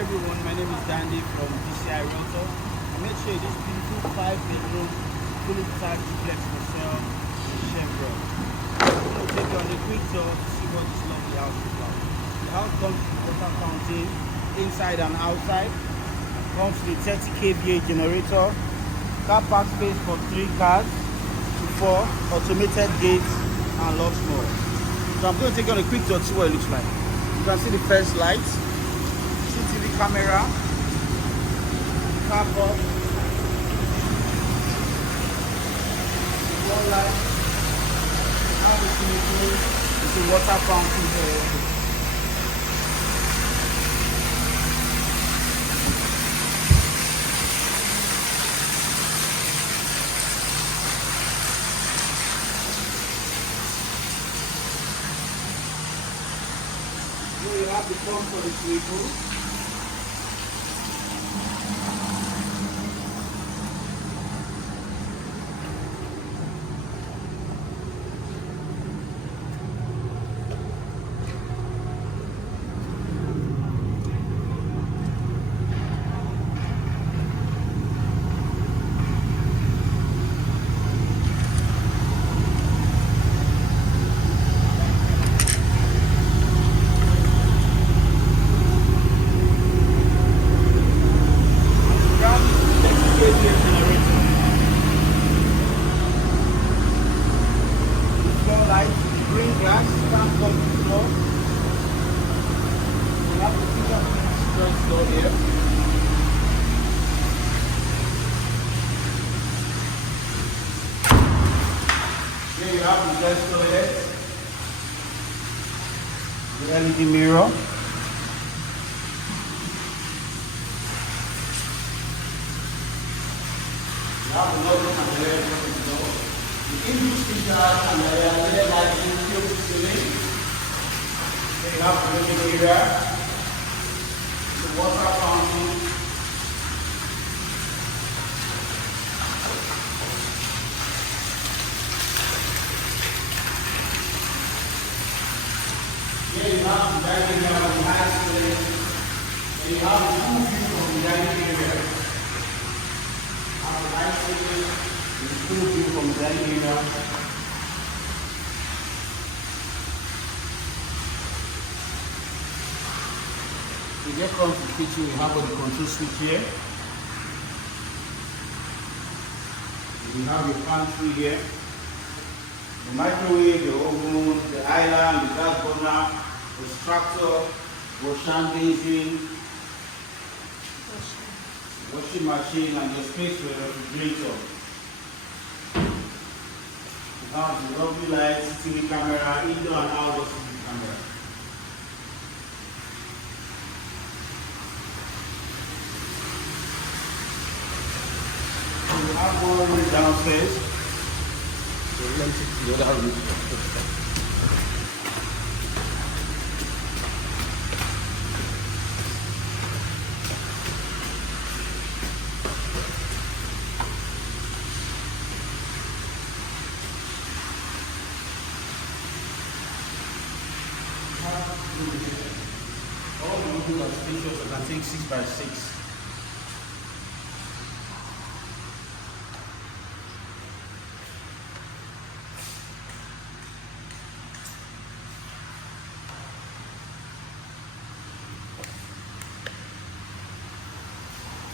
everyone, my name is Dandy from DCI Realtor. I'm here to show you this beautiful 5-bedroom, fully detached duplex for sale in Chevron. I'm going to take you on a quick tour to see what this lovely house is like. The house comes with water fountain inside and outside. Comes with 30 kVA generator, car park space for 3 cars to 4, automated gates and lots more. So I'm going to take you on a quick tour to see what it looks like. You can see the first light, CCTV camera, car park, one light, and it's a water fountain here. Here you have the pump for the vehicle. Green glass, can't come to the floor. You have the fingerprint door here. Here you have the guest toilet, the LED mirror. You have the logo and the LED door. The inbuilt speaker and the LED lighting field ceiling. Then you have the living area, the water fountain, here you have the dining area with the high ceiling. Then you have the full view from the dining area. You have the high ceiling. The full view from the dining area. You get from the kitchen, we have the control switch here. We have your pantry here. The microwave, the oven, the island, the gas burner, the extractor, wash basin, washing machine, and your space for the refrigerator. You have the lovely lights, CCTV camera, indoor and outdoor CCTV camera. You have one room downstairs. So let me take the other room. All the rooms are spacious. I can take 6 by 6.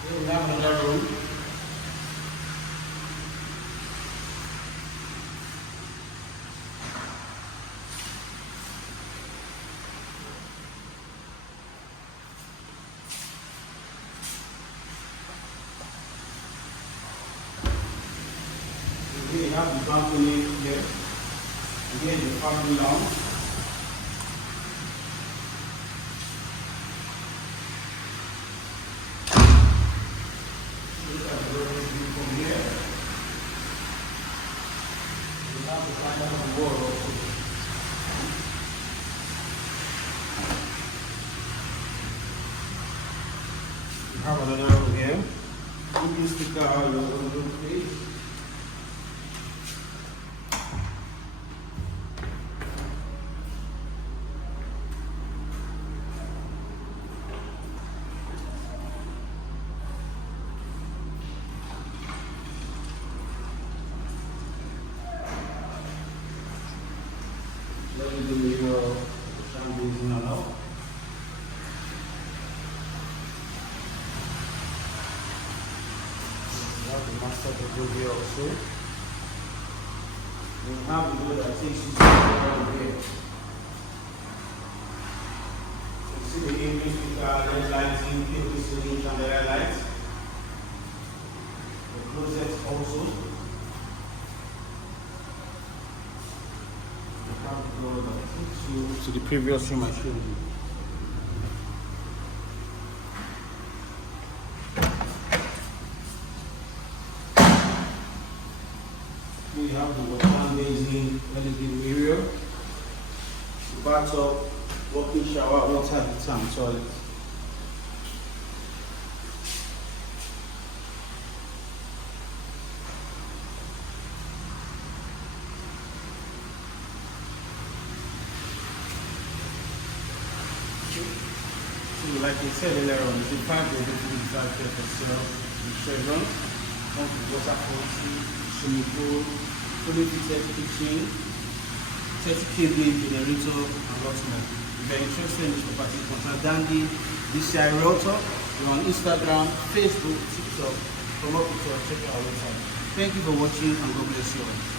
Here we have another room. Here we have the balcony here. And here is the family lounge. Look at the view from here. We have the final of the wall also. We have another room here. You can stick out your own space. hand basin and all. We have the master bedroom here also. We have the door that takes you to the ground here. You see the English speaker, LED lighting, PVC and the red lights. The closet also. We have the door that takes you to the previous room I showed you. We have the water basin, LED area, the bathtub, walk-in shower, water heater and toilet. So like I said earlier on, it's a 5-bedroom detached bed for sale with chevron, comes with water quality, swimming pool, fully fitted kitchen, 30 kVA generator and lots more. If you're interested in this property, contact Dandy DCI Realtor. We're on Instagram, Facebook, TikTok. Come up with us, check out our website. Thank you for watching and God bless you all.